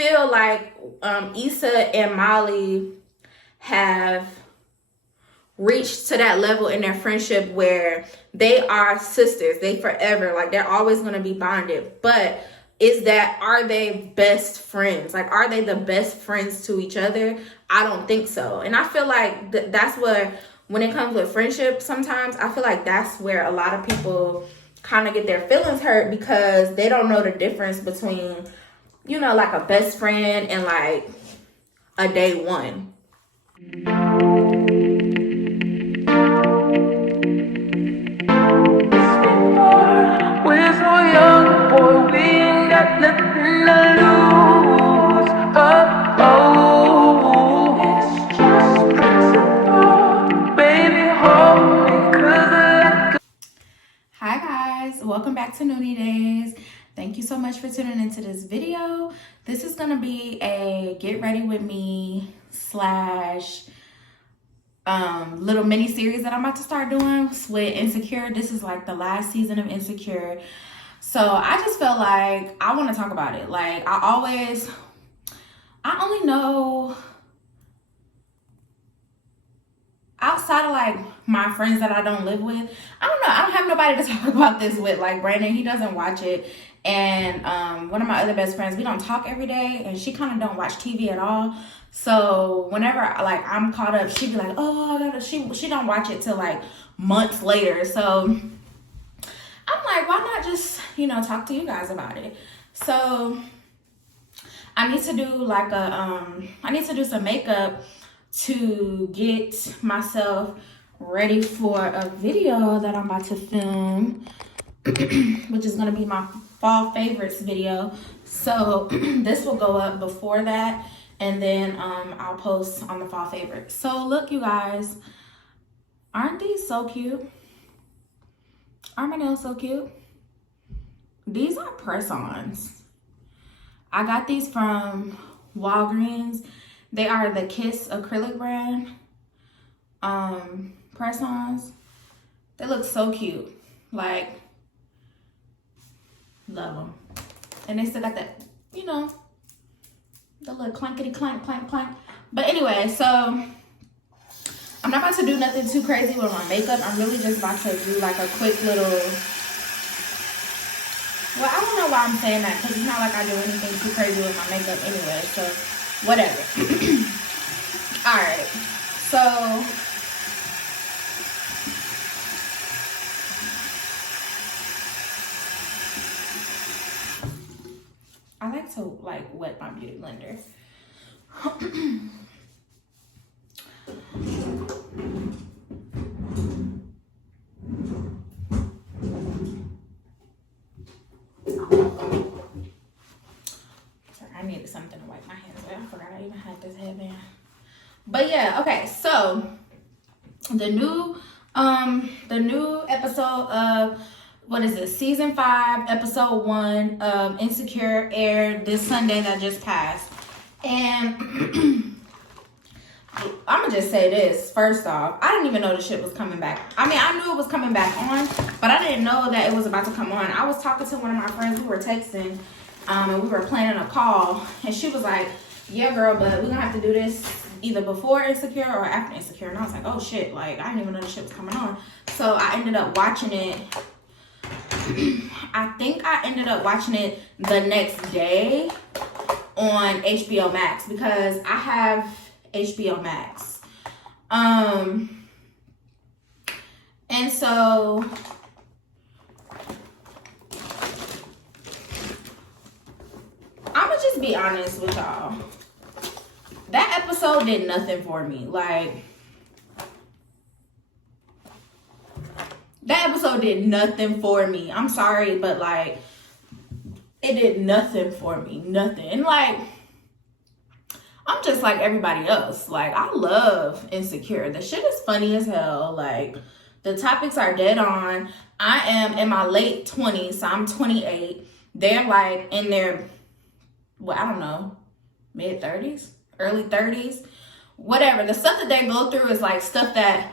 feel like Issa and Molly have reached to that level in their friendship where they are sisters. They forever, like, they're always going to be bonded. But are they best friends? Like, are they the best friends to each other? I don't think so. And I feel like that's where, when it comes with friendship, sometimes I feel like that's where a lot of people kind of get their feelings hurt, because they don't know the difference between, you know, like a best friend and like a day one. We're so young, boy, we ain't got nothing to lose. It's just principle, baby, hold me, 'cause I like. Hi guys, welcome back to Nooni Days. Thank you so much for tuning into this video. This is gonna be a get ready with me / little mini series that I'm about to start doing with Insecure. This is like the last season of Insecure, so I just felt like I want to talk about it. Like, I only know, outside of like my friends that I don't live with, I don't know, I don't have nobody to talk about this with. Like Brandon, he doesn't watch it, and one of my other best friends, we don't talk every day, and she kind of don't watch TV at all. So whenever like I'm caught up, she'd be like, oh, I gotta, she don't watch it till like months later. So I'm like, why not just, you know, talk to you guys about it? So I need to do like I need to do some makeup to get myself ready for a video that I'm about to film, which is gonna be my fall favorites video. So this will go up before that, and then I'll post on the fall favorites. So look, you guys, aren't these so cute? Aren't my nails so cute? These are press-ons. I got these from Walgreens. They are the Kiss acrylic brand press-ons. They look so cute. Like, love them. And they still got that, you know, the little clankety clank, clank, clank. But anyway, so I'm not about to do nothing too crazy with my makeup. I'm really just about to do like a quick little, well, I don't know why I'm saying that, because it's not like I do anything too crazy with my makeup anyway, so whatever. All right, so I like to like wet my beauty blender. Sorry, I needed something to wipe my hands with. I forgot I even had this headband. But yeah, okay, so the new episode of, what is it, season 5 episode 1 of Insecure aired this Sunday that just passed. And I'm gonna just say this first off, I didn't even know the shit was coming back. I mean, I knew it was coming back on, but I didn't know that it was about to come on. I was talking to one of my friends, we were texting, and we were planning a call, and she was like, yeah girl, but we're gonna have to do this either before Insecure or after Insecure. And I was like, oh shit, like I didn't even know the shit was coming on. So I ended up watching it. I think I ended up watching it the next day on HBO Max, because I have HBO Max. And so I'ma just be honest with y'all. That episode did nothing for me. Like, that episode did nothing for me. I'm sorry, but like, it did nothing for me. Nothing. And like, I'm just like everybody else. Like, I love Insecure. The shit is funny as hell. Like, the topics are dead on. I am in my late 20s, so I'm 28. They're like in their, well, I don't know, mid 30s, early 30s, whatever. The stuff that they go through is like stuff that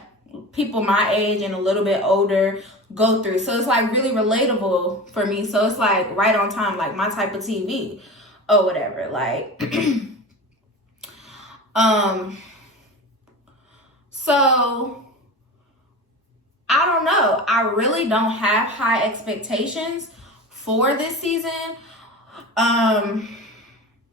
people my age and a little bit older go through. So it's like really relatable for me. So it's like right on time, like my type of TV. or whatever. Like, so I don't know. I really don't have high expectations for this season.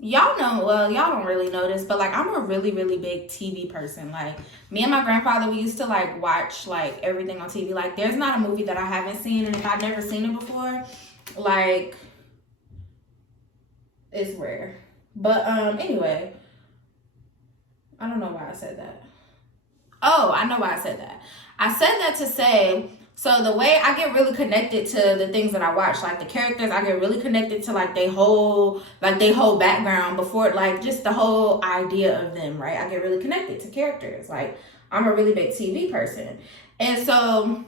Y'all know, well, y'all don't really know this, but like I'm a really, really big TV person. Like me and my grandfather, we used to like watch like everything on TV. Like there's not a movie that I haven't seen, and if I've never seen it before, like it's rare. But anyway, I don't know why I said that. Oh, I know why I said that. I said that to say, so the way I get really connected to the things that I watch, like the characters, I get really connected to like they whole background before, like just the whole idea of them, right? I get really connected to characters. Like I'm a really big TV person. And so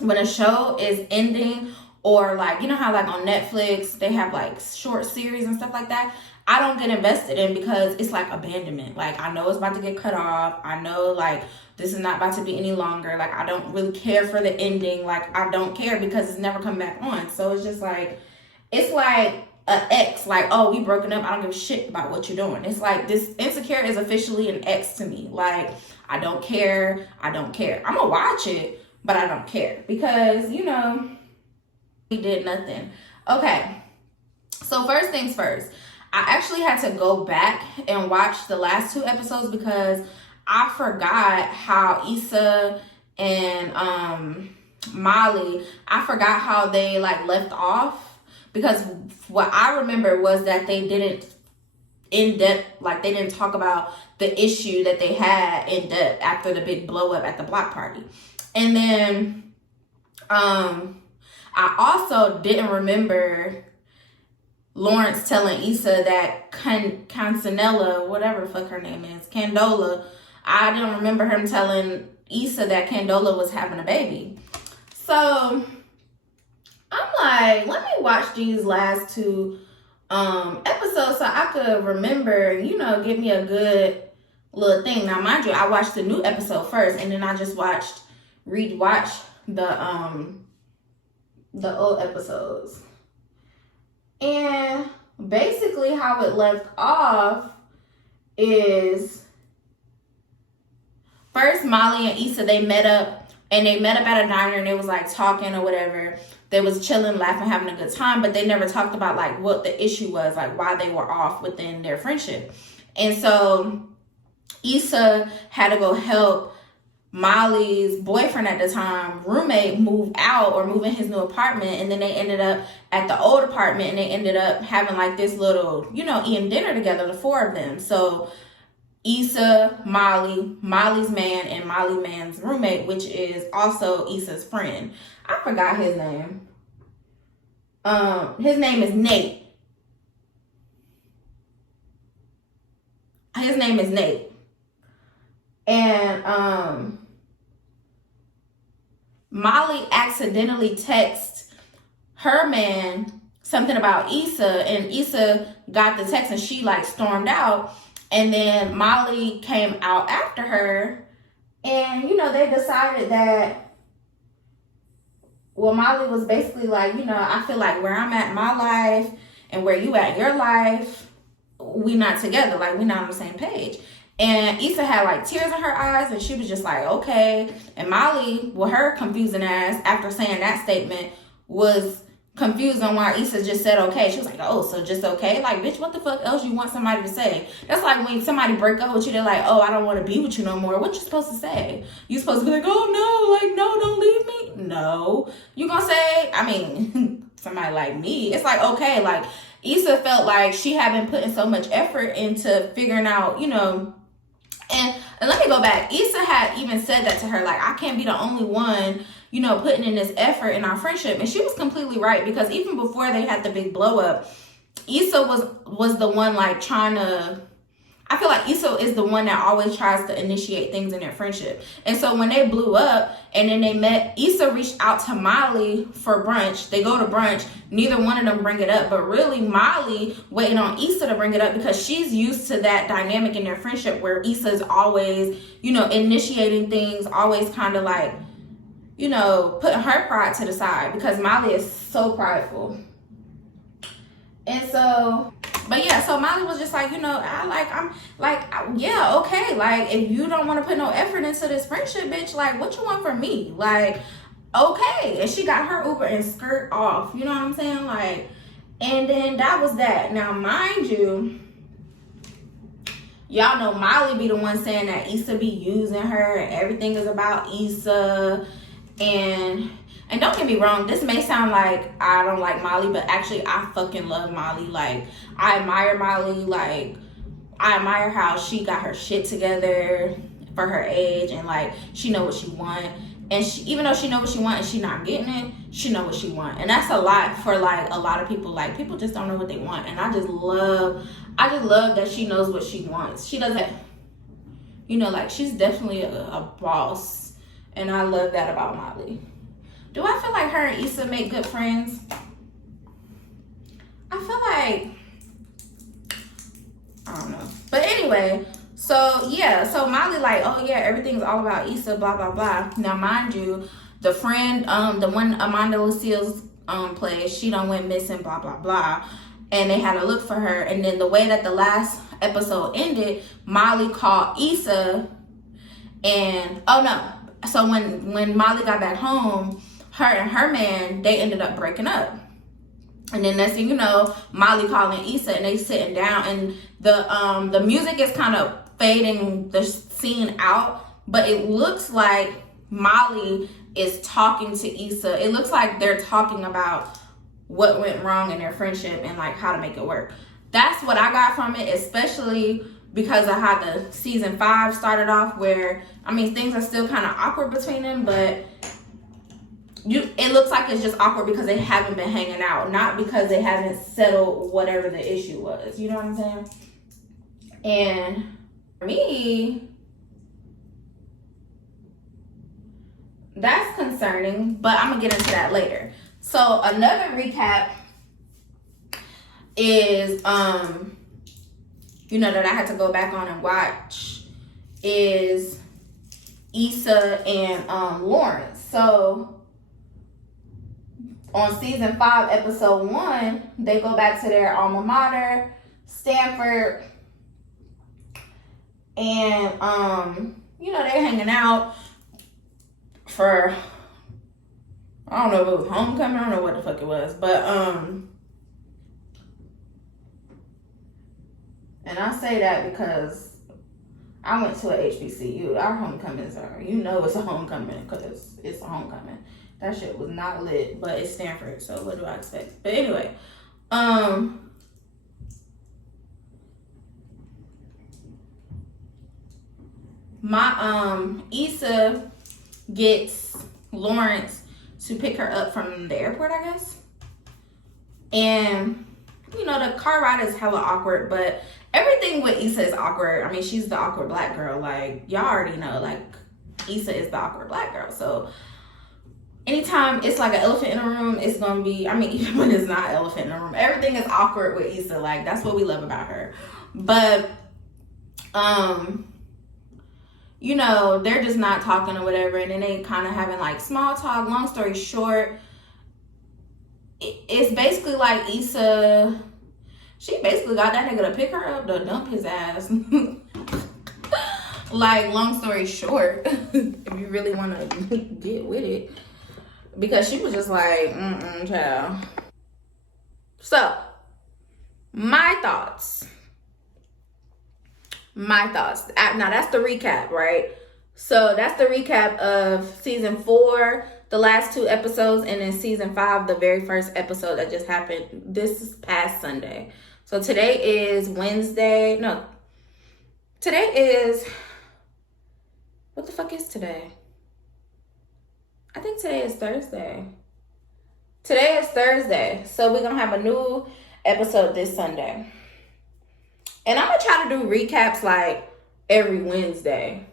when a show is ending, or like, you know how like on Netflix, they have like short series and stuff like that, I don't get invested in because it's like abandonment. Like I know it's about to get cut off. I know like this is not about to be any longer. Like I don't really care for the ending. Like I don't care because it's never come back on. So it's just like, it's like an ex. Like, oh, we broken up. I don't give a shit about what you're doing. It's like this Insecure is officially an ex to me. Like I don't care. I don't care. I'm gonna watch it, but I don't care because, you know, we did nothing. Okay. So first things first. I actually had to go back and watch the last 2 episodes because I forgot how Issa and Molly, I forgot how they like left off, because what I remember was that they didn't in depth, like they didn't talk about the issue that they had in depth after the big blow up at the block party. And then I also didn't remember Lawrence telling Issa that Cancelella, whatever the fuck her name is, Candola, I didn't remember him telling Issa that Candola was having a baby. So I'm like, let me watch these last 2 episodes so I could remember, you know, give me a good little thing. Now, mind you, I watched the new episode first, and then I just rewatched the old episodes. And basically how it left off is first Molly and Issa, they met up at a diner, and they was like talking or whatever. They was chilling, laughing, having a good time, but they never talked about like what the issue was, like why they were off within their friendship. And so Issa had to go help Molly's boyfriend at the time, roommate, move out or move in his new apartment. And then they ended up at the old apartment, and they ended up having like this little, you know, eating dinner together, the 4 of them. So Issa, Molly, Molly's man, and Molly man's roommate, which is also Issa's friend. I forgot his name. His name is Nate. And Molly accidentally texts her man something about Issa, and Issa got the text and she like stormed out. And then Molly came out after her, and you know, they decided that, well, Molly was basically like, you know, I feel like where I'm at in my life and where you at in your life, we not together, like we not on the same page. And Issa had like tears in her eyes, and she was just like, okay. And Molly, with her confusing ass, after saying that statement, was confused on why Issa just said okay. She was like, oh, so just okay? Like, bitch, what the fuck else you want somebody to say? That's like when somebody break up with you, they're like, oh, I don't want to be with you no more. What you supposed to say? You supposed to be like, oh no, like, no, don't leave me? No. You gonna say, I mean, somebody like me, it's like, okay, like, Issa felt like she had been putting so much effort into figuring out, you know. And let me go back. Issa had even said that to her, like, I can't be the only one, you know, putting in this effort in our friendship. And she was completely right, because even before they had the big blow up, Issa was the one like trying to, I feel like Issa is the one that always tries to initiate things in their friendship. And so when they blew up and then they met, Issa reached out to Molly for brunch. They go to brunch. Neither one of them bring it up. But really, Molly waiting on Issa to bring it up because she's used to that dynamic in their friendship where Issa's always, you know, initiating things, always kind of like, you know, putting her pride to the side because Molly is so prideful. And so But yeah, so Molly was just like, you know, yeah, okay. Like, if you don't want to put no effort into this friendship, bitch, like, what you want from me? Like, okay. And she got her Uber and skirt off. You know what I'm saying? Like, and then that was that. Now, mind you, y'all know Molly be the one saying that Issa be using her and everything is about Issa. And don't get me wrong, this may sound like I don't like Molly, but actually I fucking love Molly. Like, I admire Molly. Like, I admire how she got her shit together for her age, and like, she know what she want. And she, even though she know what she want and she not getting it, she know what she want. And that's a lot for like a lot of people. Like, people just don't know what they want. And I just love that she knows what she wants. She doesn't, you know, like, she's definitely a boss. And I love that about Molly. Do I feel like her and Issa make good friends? I feel like, I don't know. But anyway, so yeah, so Molly like, oh yeah, everything's all about Issa, blah, blah, blah. Now, mind you, the friend, the one Amanda Lucille's plays, she done went missing, blah, blah, blah. And they had to look for her. And then the way that the last episode ended, Molly called Issa and, oh no. So when Molly got back home, her and her man, they ended up breaking up. And then next thing you know, Molly calling Issa and they sitting down, and the music is kind of fading the scene out, but it looks like Molly is talking to Issa. It looks like they're talking about what went wrong in their friendship and like how to make it work. That's what I got from it, especially because of how the season 5 started off, where, I mean, things are still kind of awkward between them, but it looks like it's just awkward because they haven't been hanging out, not because they haven't settled whatever the issue was. You know what I'm saying? And for me, that's concerning, but I'm gonna get into that later. So another recap is, you know, that I had to go back on and watch is Issa and Lawrence. So on season 5, episode 1, they go back to their alma mater, Stanford, and you know, they're hanging out for, I don't know if it was homecoming, I don't know what the fuck it was, but and I say that because I went to a HBCU. Our homecomings are, you know, it's a homecoming because it's a homecoming. That shit was not lit, but it's Stanford, so what do I expect? But anyway, Issa gets Lawrence to pick her up from the airport, I guess. And, you know, the car ride is hella awkward, but everything with Issa is awkward. I mean, she's the awkward black girl. Like, y'all already know, like, Issa is the awkward black girl. So anytime it's like an elephant in a room, it's gonna be, I mean, even when it's not an elephant in a room, everything is awkward with Issa. Like, that's what we love about her. But you know, they're just not talking or whatever, and then they kind of having like small talk. Long story short, it's basically like Issa, she basically got that nigga to pick her up to dump his ass. Like, long story short, if you really want to get with it, because she was just like, child. So, my thoughts. Now, that's the recap, right? So, that's the recap of season 4, the last 2 episodes, and then season 5, the very first episode that just happened this past Sunday. So, today is Wednesday. No, today is, what the fuck is today? I think today is Thursday. Today is Thursday. So we're going to have a new episode this Sunday. And I'm going to try to do recaps like every Wednesday.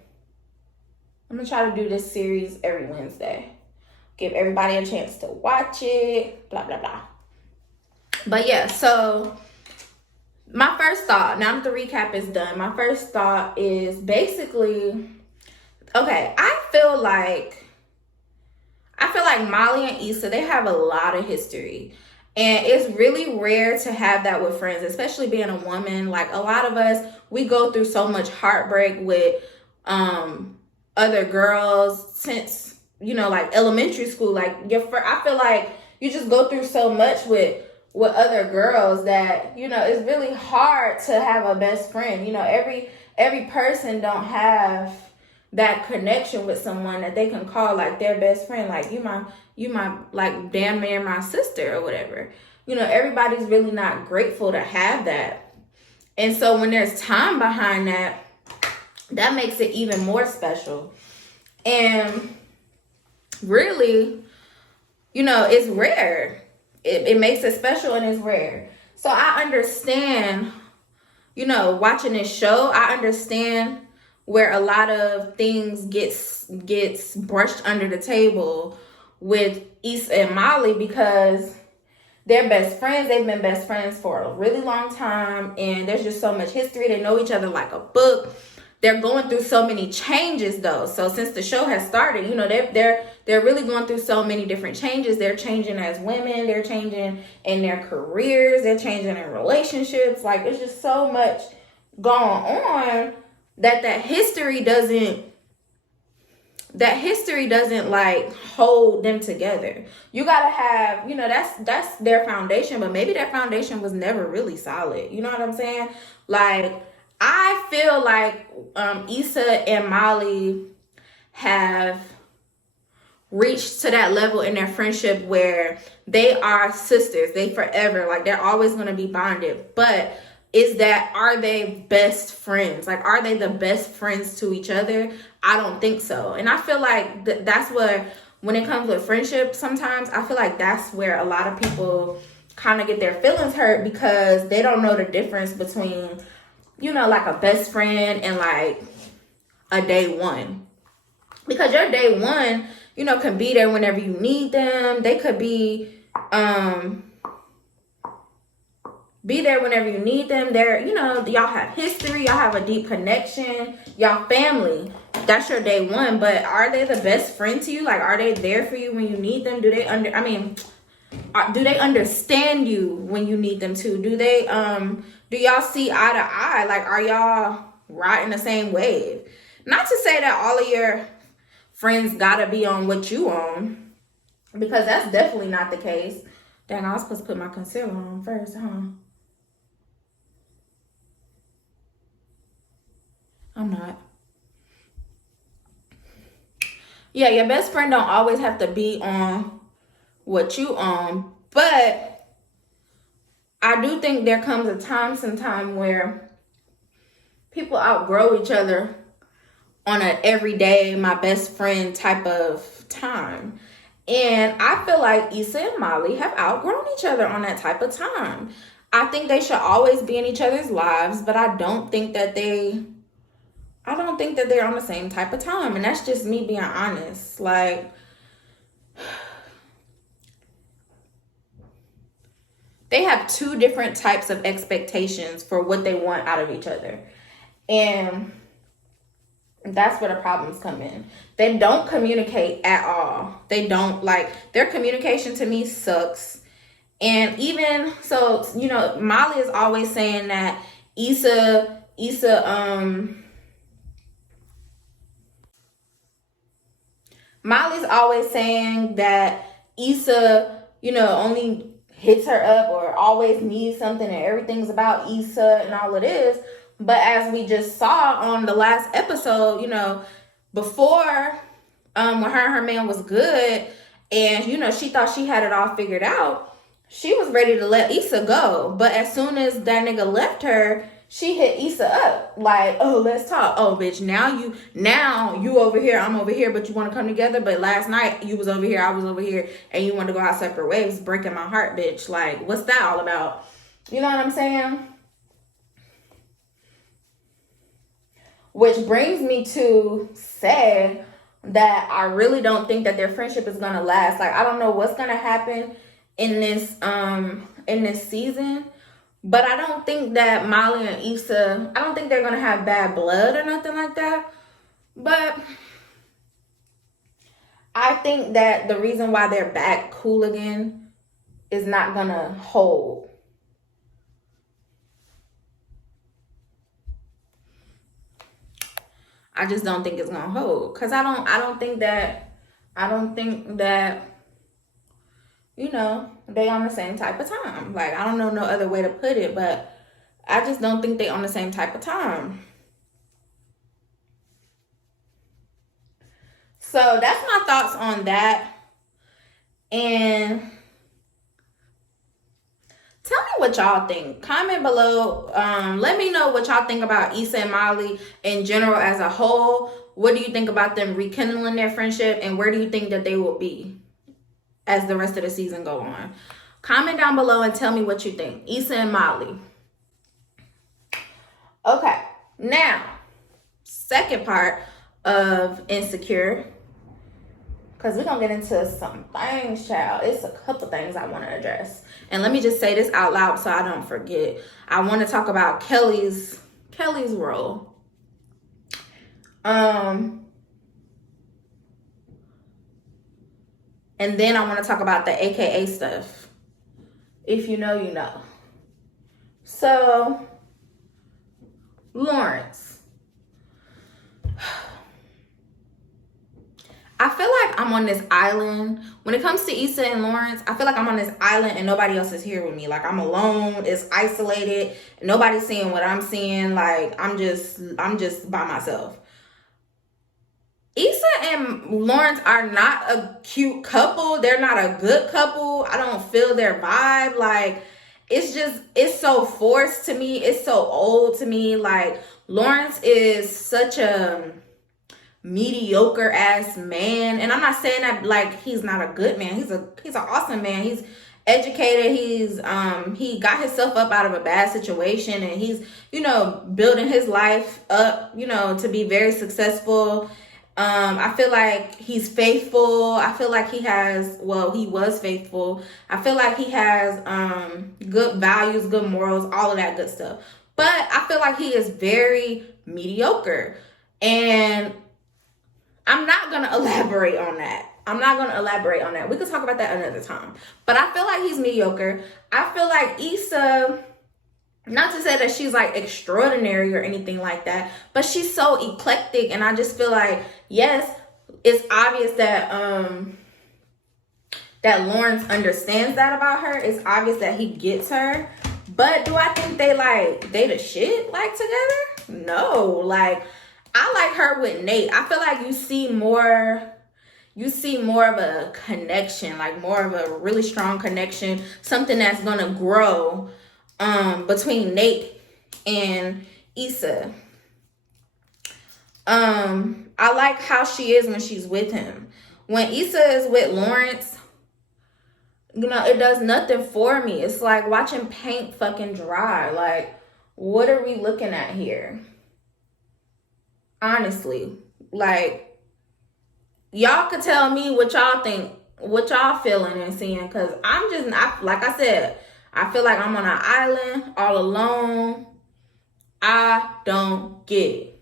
I'm going to try to do this series every Wednesday. Give everybody a chance to watch it. Blah, blah, blah. But yeah, so my first thought, now that the recap is done, my first thought is basically, okay, I feel like Molly and Issa, they have a lot of history. And it's really rare to have that with friends, especially being a woman. Like, a lot of us, we go through so much heartbreak with other girls since, like elementary school. Like, I feel like you just go through so much with other girls that, it's really hard to have a best friend. Every person don't have that connection with someone that they can call like their best friend. Like, you my like damn near my sister or whatever. Everybody's really not grateful to have that. And so when there's time behind that, that makes it even more special. And really, it's rare. It makes it special and it's rare. So I understand, watching this show, I understand where a lot of things gets brushed under the table with Issa and Molly, because they're best friends. They've been best friends for a really long time, and there's just so much history. They know each other like a book. They're going through so many changes though. So since the show has started, they're really going through so many different changes. They're changing as women. They're changing in their careers. They're changing in relationships. Like, it's just so much going on that history doesn't like hold them together. You gotta have, that's their foundation, but maybe their foundation was never really solid. You know what I'm saying? Like, I feel like Issa and Molly have reached to that level in their friendship where they are sisters. They forever, like, they're always gonna be bonded. But are they best friends? Like, are they the best friends to each other? I don't think so. And I feel like that's where, when it comes with friendship, sometimes I feel like that's where a lot of people kind of get their feelings hurt, because they don't know the difference between, like a best friend and like a day one. Because your day one, can be there whenever you need them. They could be there whenever you need them. They're, y'all have history, y'all have a deep connection, y'all family. That's your day one. But are they the best friend to you? Like, are they there for you when you need them? Do they understand you when you need them to? Do they do y'all see eye to eye? Like, are y'all riding the same wave? Not to say that all of your friends gotta be on what you on, because that's definitely not the case. Dang, I was supposed to put my concealer on first, huh? I'm not. Yeah, your best friend don't always have to be on what you on, but I do think there comes a time sometime where people outgrow each other on an everyday, my best friend type of time. And I feel like Issa and Molly have outgrown each other on that type of time. I think they should always be in each other's lives, but I don't think that they're on the same type of time. And that's just me being honest. Like, they have two different types of expectations for what they want out of each other. And that's where the problems come in. They don't communicate at all. They don't, like, their communication to me sucks. And even so, Molly is always saying that Molly's always saying that Issa, only hits her up or always needs something, and everything's about Issa and all of this. But as we just saw on the last episode, before when her and her man was good, and she thought she had it all figured out, she was ready to let Issa go. But as soon as that nigga left her, she hit Issa up like, oh, let's talk. Oh, bitch, now you over here, I'm over here, but you want to come together. But last night you was over here, I was over here, and you want to go our separate ways, breaking my heart, bitch. Like, what's that all about? You know what I'm saying? Which brings me to say that I really don't think that their friendship is gonna last. Like, I don't know what's gonna happen in this season. But I don't think that Molly and Issa, I don't think they're going to have bad blood or nothing like that. But I think that the reason why they're back cool again is not gonna hold. I just don't think it's gonna hold. Cause I don't think that, you know, they on the same type of time. Like, I don't know no other way to put it, but I just don't think they on the same type of time. So that's my thoughts on that. And tell me what y'all think. Comment below. Let me know what y'all think about Issa and Molly in general as a whole. What do you think about them rekindling their friendship? And where do you think that they will be as the rest of the season go on? Comment down below and tell me what you think. Issa and Molly. Okay. Now, second part of Insecure. Because we're going to get into some things, child. It's a couple things I want to address. And let me just say this out loud so I don't forget. I want to talk about Kelly's role. And then I want to talk about the AKA stuff. If you know, you know. So, Lawrence. I feel like I'm on this island. When it comes to Issa and Lawrence, I feel like I'm on this island and nobody else is here with me. Like, I'm alone. It's isolated. Nobody's seeing what I'm seeing. Like, I'm just by myself. Issa and Lawrence are not a cute couple. They're not a good couple. I don't feel their vibe. Like, it's so forced to me. It's so old to me. Like, Lawrence is such a mediocre ass man, and I'm not saying that like he's not a good man. He's an awesome man. He's educated. He got himself up out of a bad situation, and he's, you know, building his life up, you know, to be very successful. I feel like he's faithful. I feel like he was faithful. I feel like he has good values, good morals, all of that good stuff. But I feel like he is very mediocre, and I'm not going to elaborate on that. We could talk about that another time. But I feel like he's mediocre. I feel like Issa, not to say that she's like extraordinary or anything like that, but she's so eclectic. And I just feel like, yes, it's obvious that that Lawrence understands that about her. It's obvious that he gets her. But do I think they the shit like together? No. Like, I like her with Nate. I feel like you see more of a connection, like more of a really strong connection, something that's gonna grow between Nate and Issa. I like how she is when she's with him. When Issa is with Lawrence, you know, it does nothing for me. It's like watching paint fucking dry. Like, what are we looking at here? Honestly, like, y'all could tell me what y'all think, what y'all feeling and seeing, because like I said, I feel like I'm on an island all alone. I don't get it.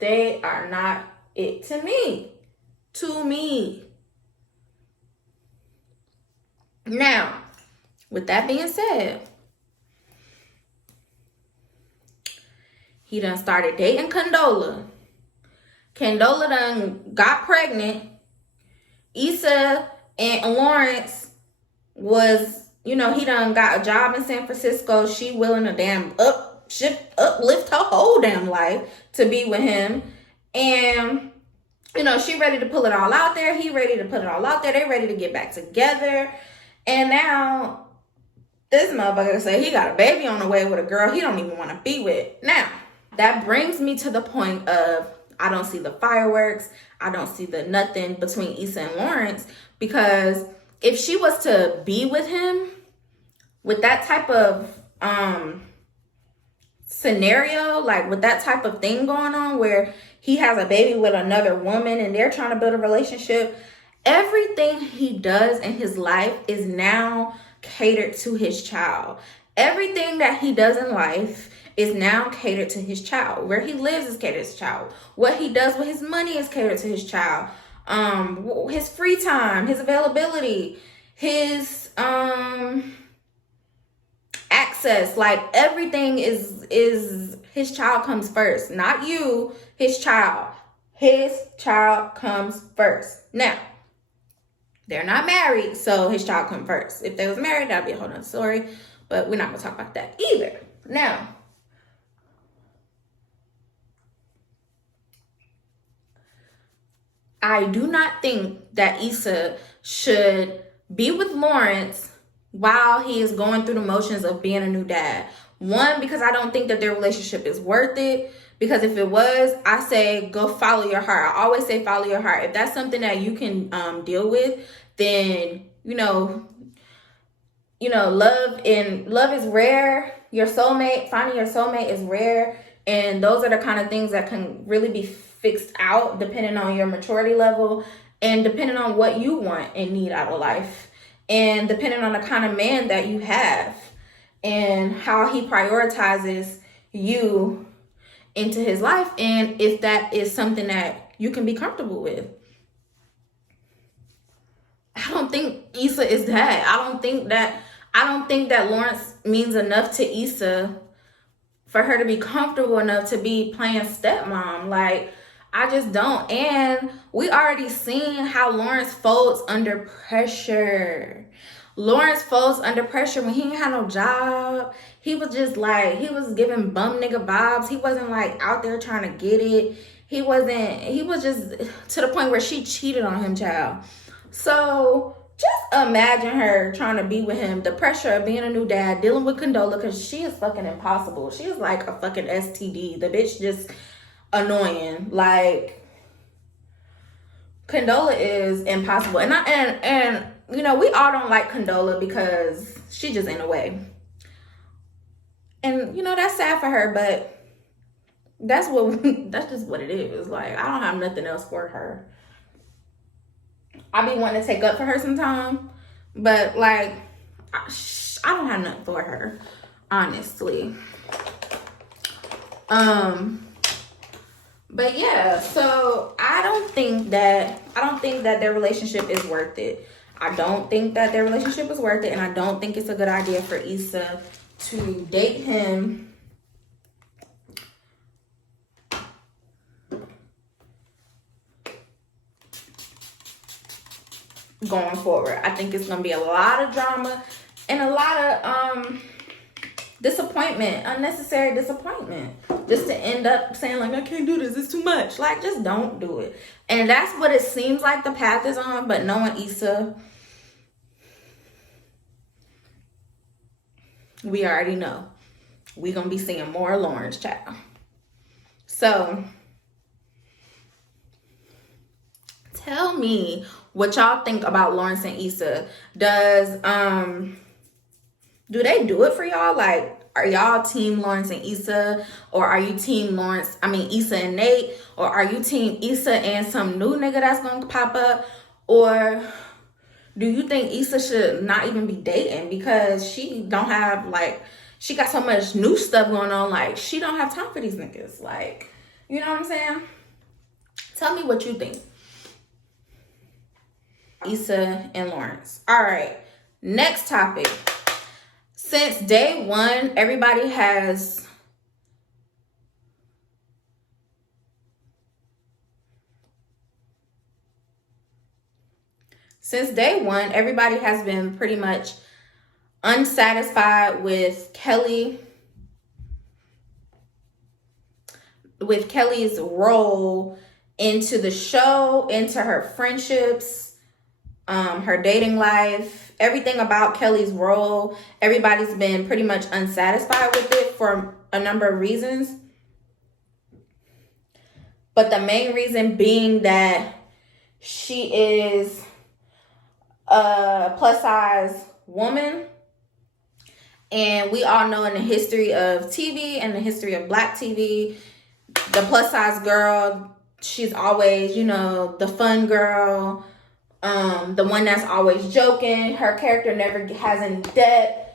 They are not it to me. Now, with that being said, he done started dating Condola. Condola done got pregnant. Issa and Lawrence was, you know, he done got a job in San Francisco. She willing to uplift her whole damn life to be with him. And, you know, she ready to pull it all out there. He ready to put it all out there. They ready to get back together. And now this motherfucker say he got a baby on the way with a girl he don't even want to be with. Now, that brings me to the point of, I don't see the fireworks. I don't see the nothing between Issa and Lawrence, because if she was to be with him with that type of scenario, like with that type of thing going on where he has a baby with another woman and they're trying to build a relationship, everything he does in his life is now catered to his child. Everything that he does in life is now catered to his child. Where he lives is catered to his child. What he does with his money is catered to his child. His free time, his availability, his access, like everything is his child comes first. Not you, his child. His child comes first. Now, they're not married, so his child comes first. If they was married, that'd be a whole nother story. But we're not gonna talk about that either. Now, I do not think that Issa should be with Lawrence while he is going through the motions of being a new dad. One, because I don't think that their relationship is worth it. Because if it was, I say go follow your heart. I always say follow your heart. If that's something that you can deal with, then love is rare. Finding your soulmate is rare, and those are the kind of things that can really be fixed out depending on your maturity level and depending on what you want and need out of life, and depending on the kind of man that you have and how he prioritizes you into his life, and if that is something that you can be comfortable with. I don't think Issa is that. I don't think that Lawrence means enough to Issa for her to be comfortable enough to be playing stepmom. Like, I just don't. And we already seen how Lawrence folds under pressure. Lawrence folds under pressure when he ain't had no job. He was just like, he was giving bum nigga vibes. He wasn't like out there trying to get it. He was just to the point where she cheated on him, child. So just imagine her trying to be with him, the pressure of being a new dad, dealing with Condola, because she is fucking impossible. She is like a fucking STD. The bitch just annoying. Like, Condola is impossible. And we all don't like Condola because she just in a way. And that's sad for her, but that's just what it is. Like, I don't have nothing else for her. I be wanting to take up for her sometime, but like, I don't have nothing for her, honestly. But yeah, so I don't think that their relationship is worth it. I don't think that their relationship is worth it, and I don't think it's a good idea for Issa to date him going forward. I think it's gonna be a lot of drama and a lot of disappointment, unnecessary disappointment, just to end up saying like, I can't do this, it's too much. Like, just don't do it. And that's what it seems like the path is on. But knowing Issa, we already know we gonna be seeing more Lawrence, child. So tell me what y'all think about Lawrence and Issa. Do they do it for y'all? Like, are y'all team Lawrence and Issa? Or are you team Issa and Nate? Or are you team Issa and some new nigga that's gonna pop up? Or do you think Issa should not even be dating because she don't have, like, she got so much new stuff going on, like, she don't have time for these niggas? Like, you know what I'm saying? Tell me what you think. Issa and Lawrence. All right, next topic. Since day one, everybody has been pretty much unsatisfied with Kelly's role into the show, into her friendships, her dating life, everything about Kelly's role. Everybody's been pretty much unsatisfied with it for a number of reasons. But the main reason being that she is a plus size woman. And we all know in the history of TV and the history of Black TV, the plus size girl, she's always, the fun girl, the one that's always joking. Her character never has any depth.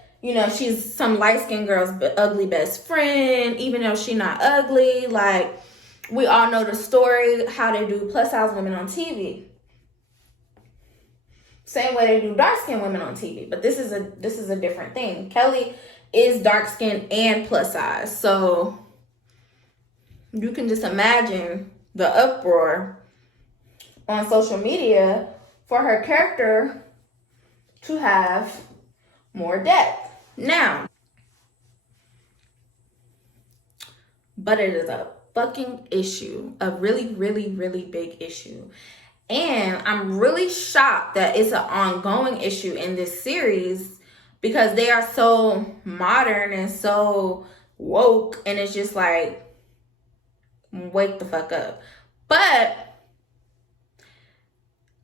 She's some light-skinned girl's ugly best friend, even though she's not ugly. Like, we all know the story, how they do plus-size women on TV. Same way they do dark-skinned women on TV. But this is a different thing. Kelly is dark-skinned and plus size. So you can just imagine the uproar on social media for her character to have more depth. Now, but it is a fucking issue. A really, really, really big issue. And I'm really shocked that it's an ongoing issue in this series because they are so modern and so woke, and it's just like, wake the fuck up. But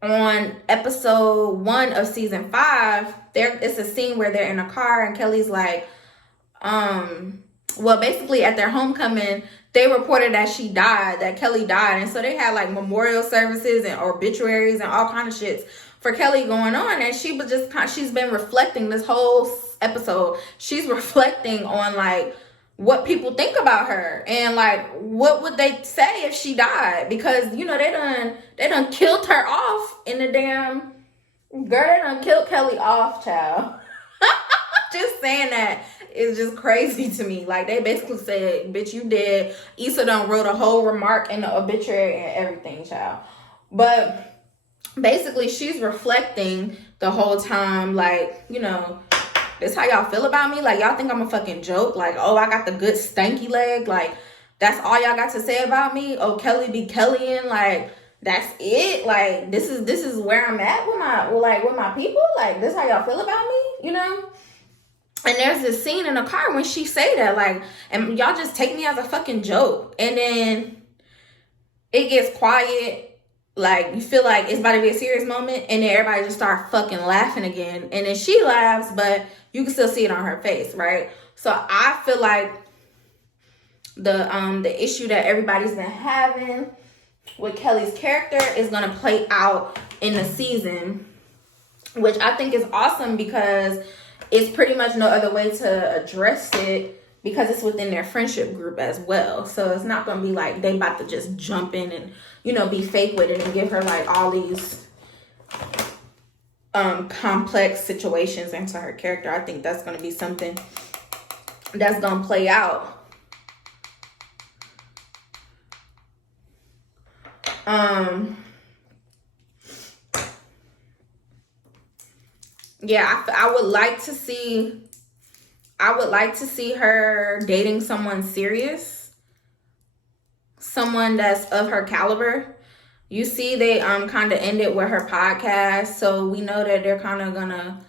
on episode 1 of season 5, it's a scene where they're in a car and Kelly's like, well, basically at their homecoming, they reported that Kelly died. And so they had like memorial services and obituaries and all kind of shits for Kelly going on. And she was she's been reflecting this whole episode. She's reflecting on like what people think about her and like what would they say if she died, because you know they done killed her off in the damn girl. They done killed Kelly off, child. Just saying that is just crazy to me. Like, they basically said, bitch, you dead. Issa done wrote a whole remark in the obituary and everything, child. But basically, she's reflecting the whole time, like, you know, this how y'all feel about me? Like, y'all think I'm a fucking joke? Like, oh, I got the good stanky leg? Like, that's all y'all got to say about me? Oh, Kelly be Kellyin'? Like, that's it? Like, this is where I'm at with my people? Like, this how y'all feel about me? You know? And there's this scene in the car when she say that, like, and y'all just take me as a fucking joke. And then it gets quiet. Like, you feel like it's about to be a serious moment. And then everybody just start fucking laughing again. And then she laughs, but you can still see it on her face, right? So I feel like the issue that everybody's been having with Kelly's character is going to play out in the season, which I think is awesome because it's pretty much no other way to address it because it's within their friendship group as well. So it's not going to be like they about to just jump in and, you know, be fake with it and give her like all these complex situations into her character. I think that's going to be something that's going to play out. Yeah, I would like to see her dating someone serious, someone that's of her caliber. You see, they kind of ended with her podcast, so we know that they're kind of gonna,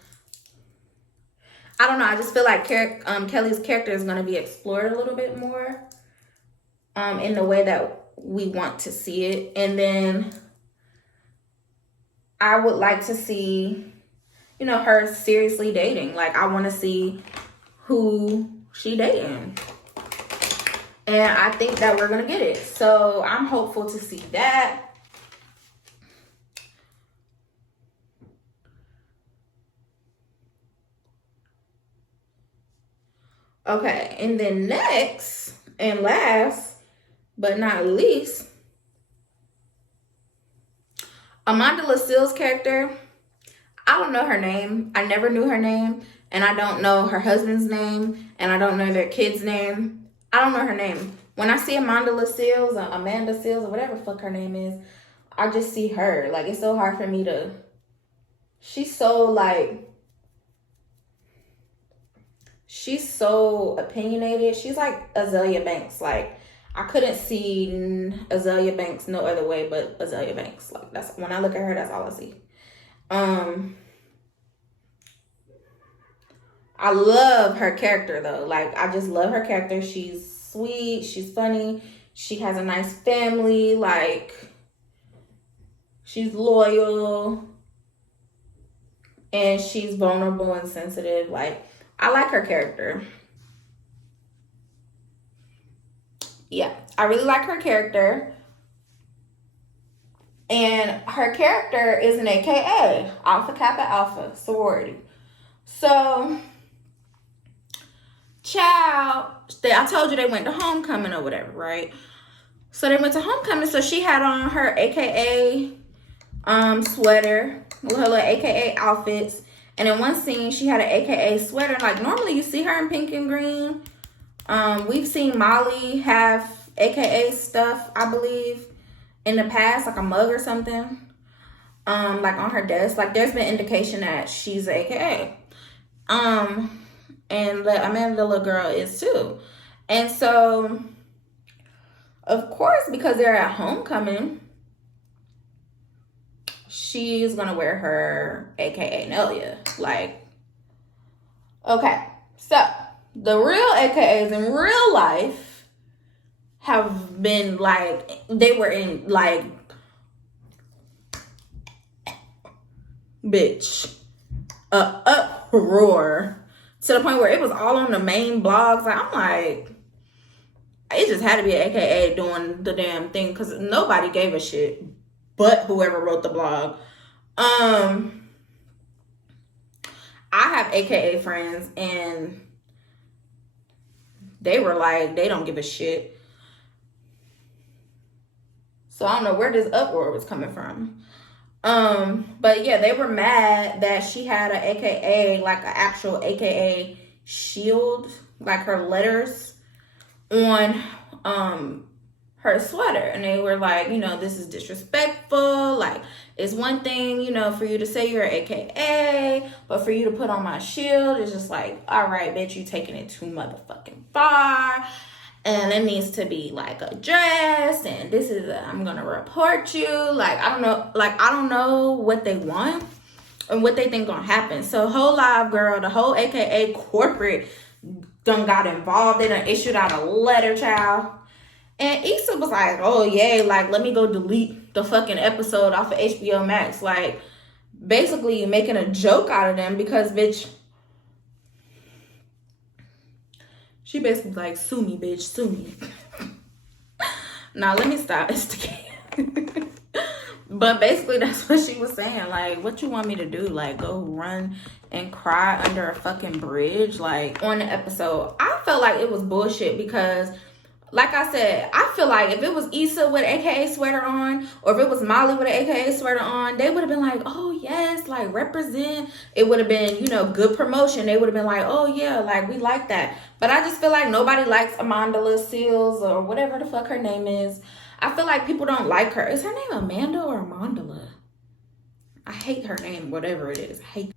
I don't know, I just feel like Kelly's character is gonna be explored a little bit more in the way that we want to see it. And then I would like to see, you know, her seriously dating. Like, I want to see who she dating. And I think that we're going to get it. So I'm hopeful to see that. Okay, and then next and last but not least, Amanda Lucille's character, I don't know her name. I never knew her name. And I don't know her husband's name. And I don't know their kid's name. I don't know her name. When I see Amanda Lucille or Amanda Seals or whatever the fuck her name is, I just see her. Like, it's so hard for me to... She's so, like... She's so opinionated. She's like Azalea Banks. Like, I couldn't see Azalea Banks no other way but Azalea Banks. Like, that's when I look at her, that's all I see. I love her character though. Like, I just love her character. She's sweet. She's funny. She has a nice family. Like, she's loyal. And she's vulnerable and sensitive. Like, I like her character. Yeah, I really like her character. And her character is an AKA, Alpha Kappa Alpha sorority. So, child, I told you they went to homecoming or whatever, right? So they went to homecoming. So she had on her AKA sweater. with her little AKA outfits. And in one scene, she had an AKA sweater. Like, normally you see her in pink and green. We've seen Molly have AKA stuff, I believe, in the past, like a mug or something. Like on her desk. Like, there's been indication that she's an AKA. And Amanda, the little girl, is too. And so, of course, because they're at homecoming, she's gonna wear her AKA Nelia. Like, okay, so the real AKAs in real life have been like, they were in like, bitch, uproar to the point where it was all on the main blogs. Like, I'm like, it just had to be an AKA doing the damn thing, because nobody gave a shit but whoever wrote the blog. I have AKA friends, and they were like, they don't give a shit. So I don't know where this uproar was coming from. But yeah, they were mad that she had an AKA, like an actual AKA shield, like her letters on her sweater. And they were like, you know, this is disrespectful. Like, it's one thing, you know, for you to say you're an AKA, but for you to put on my shield, it's just like, all right, bitch, you taking it too motherfucking far. And it needs to be like addressed, and this is I'm gonna report you. Like, I don't know what they want and what they think gonna happen. So Whole Live Girl, the whole AKA corporate done got involved. They done issued out a letter, child. And Issa was like, oh yeah, like, let me go delete the fucking episode off of HBO Max. Like, basically making a joke out of them, because bitch, she basically like, sue me, bitch, sue me. Now, let me stop instigating. But basically, that's what she was saying. Like, what you want me to do? Like, go run and cry under a fucking bridge? Like, on the episode, I felt like it was bullshit, because, like I said, I feel like if it was Issa with an AKA sweater on, or if it was Molly with an AKA sweater on, they would have been like, oh yes, like, represent. It would have been, you know, good promotion. They would have been like, oh yeah, like, we like that. But I just feel like nobody likes Amanda Seals, or whatever the fuck her name is. I feel like people don't like her. Is her name Amanda or Amandala? I hate her name, whatever it is. I hate.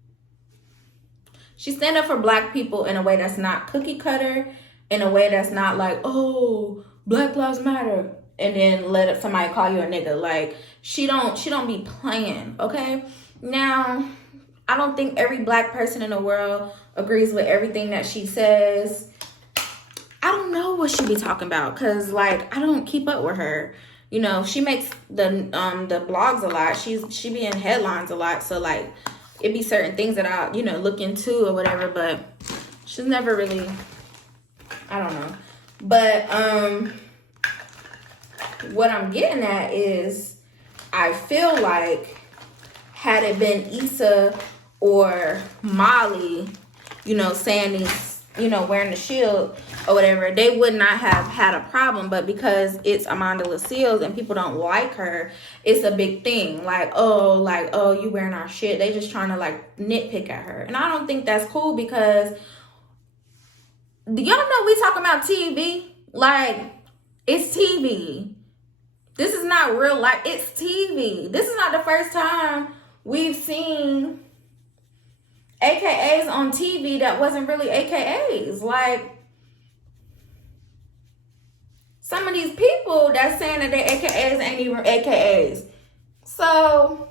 She stand up for black people in a way that's not cookie cutter, in a way that's not like, oh, Black Lives Matter, and then let somebody call you a nigga. Like, she don't be playing, okay? Now, I don't think every black person in the world agrees with everything that she says. I don't know what she be talking about, because, like, I don't keep up with her. You know, she makes the blogs a lot. She be in headlines a lot. So, like, it be certain things that I, you know, look into or whatever. But she's never really, I don't know. But what I'm getting at is, I feel like had it been Issa or Molly, you know, saying these, you know, wearing the shield or whatever, they would not have had a problem. But because it's Amanda Seals and people don't like her, it's a big thing. Like, oh, you wearing our shit. They just trying to, like, nitpick at her. And I don't think that's cool, because y'all know we talking about TV. Like, it's TV. This is not real life. It's TV. This is not the first time we've seen AKAs on TV that wasn't really AKAs. Like, some of these people that's saying that they AKAs ain't even AKAs. So,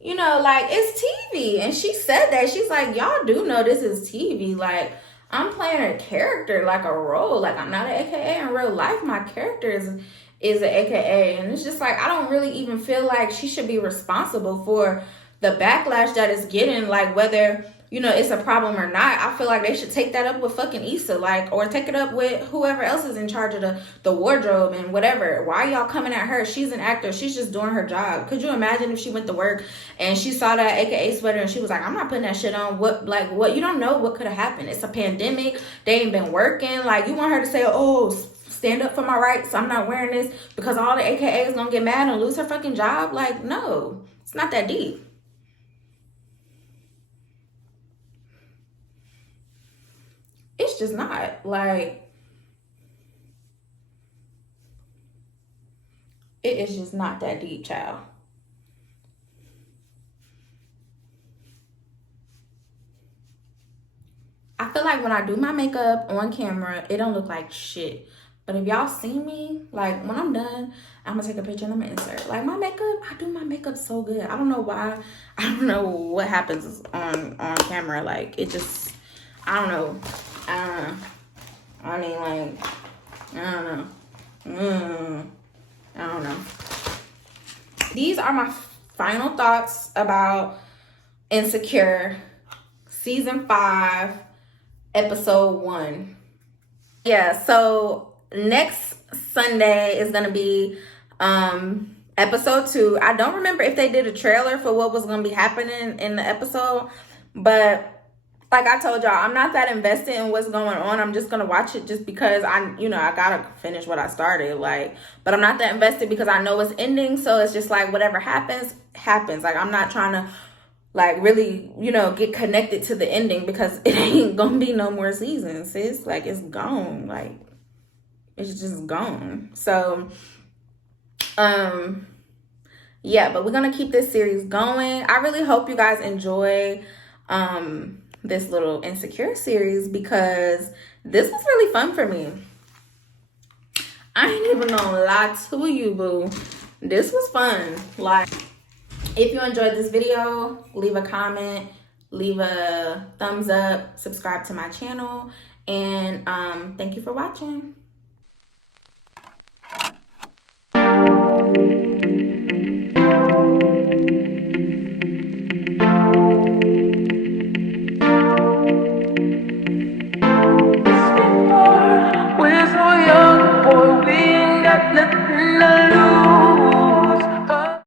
you know, like, it's TV. And she said that. She's like, y'all do know this is TV. Like, I'm playing a character, like a role. Like, I'm not an AKA in real life. My character is an AKA. And it's just like, I don't really even feel like she should be responsible for the backlash that it's getting. Like, whether, you know, it's a problem or not, I feel like they should take that up with fucking Issa, like, or take it up with whoever else is in charge of the wardrobe and whatever. Why are y'all coming at her? She's an actor. She's just doing her job. Could you imagine if she went to work and she saw that AKA sweater and she was like, I'm not putting that shit on? What, you don't know what could have happened. It's a pandemic. They ain't been working. Like, you want her to say, oh, stand up for my rights, I'm not wearing this, because all the AKAs gonna get mad and lose her fucking job? Like, no. It's not that deep. It's just not. Like, it is just not that deep, child. I feel like when I do my makeup on camera, it don't look like shit. But if y'all see me, like when I'm done, I'm gonna take a picture and I'm gonna insert. Like my makeup, I do my makeup so good. I don't know why. I don't know what happens on camera. Like it just, I don't know. I mean, like, I don't know. I don't know. These are my final thoughts about Insecure season 5. Episode 1. Yeah, so next Sunday is gonna be episode 2. I don't remember if they did a trailer for what was gonna be happening in the episode, but like I told y'all, I'm not that invested in what's going on. I'm just gonna watch it just because I gotta finish what I started. Like, but I'm not that invested because I know it's ending, so it's just like whatever happens. Like I'm not trying to like really, get connected to the ending because it ain't gonna be no more seasons, sis. Like it's gone. Like it's just gone. So yeah, but we're gonna keep this series going. I really hope you guys enjoy this little Insecure series because this was really fun for me. I ain't even gonna lie to you, boo. This was fun. Like, if you enjoyed this video, leave a comment, leave a thumbs up, subscribe to my channel, and thank you for watching. We're so young, boy, we ain't got nothing